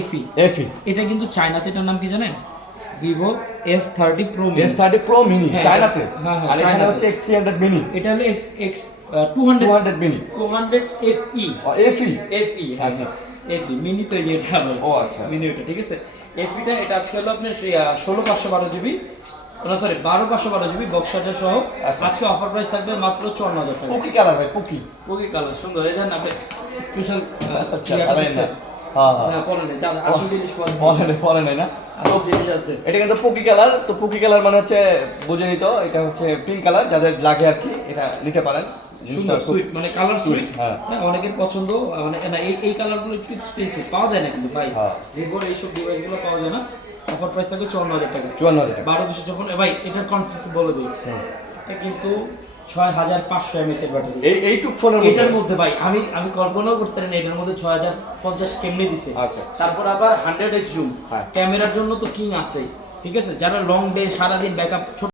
এফি এফি এটা কিন্তু চায়নাতে এটার নাম কি জানেন Vivo S30 Pro Mini। S30 Pro Mini হ্যাঁ, চায়নাতে হ্যাঁ, আর এখানে চায়নাতে। হচ্ছে X300 Mini এটা হলো X 200 200 Mini 200 FE ও এফি FE হ্যাঁ আচ্ছা। FE মিনি তো এই যে এটা ও আচ্ছা। মিনি এটা ঠিক আছে। FEটা এটা আজকে হলো আপনার 16/512 GB না সরি 12/512 GB বক্স চার্জার সহ। আচ্ছা। আজকে অফার প্রাইস থাকবে মাত্র 54,000 টাকা। পুকি কালার ভাই পুকি ওকে কালার সুন্দর এই দেন আপনি স্পেশাল আচ্ছা ভাই না হ্যাঁ হ্যাঁ না পরে না যা আসল জিনিস পরে নাই না আসল জিনিস আছে। এটা কিন্তু পুকি কালার তো পুকি কালার মানে হচ্ছে বুঝে নিত এটা হচ্ছে পিঙ্ক কালার যাদের লাগে আর কি এটা নিতে পারেন সুন্দর সুইট মানে কালার সুইট হ্যাঁ। হ্যাঁ অনেকের পছন্দ মানে না এই কালারগুলো একটু এক্সপেন্সিভ পাওয়া যায় না কিন্তু ভাই হ্যাঁ। ভিভোর এইসব ডিভাইসগুলো পাওয়া যায় না। অফার প্রাইস থাকবে 54,000 টাকা 54,000 টাকা 12/254 ভাই এটার কনফিডেন্স বলে দিই এটা কিন্তু 6500 mAh এর ব্যাটারি এইটুক ফোনের এটার মধ্যে ভাই আমি কল্পনাও করতে পারি না এটার মধ্যে 6050 কেমনে দিছে। আচ্ছা। তারপর আবার 100x জুম হ্যাঁ। ক্যামেরার জন্য তো কিং আছে ঠিক আছে যারা লং ডে সারাদিন ব্যাকআপ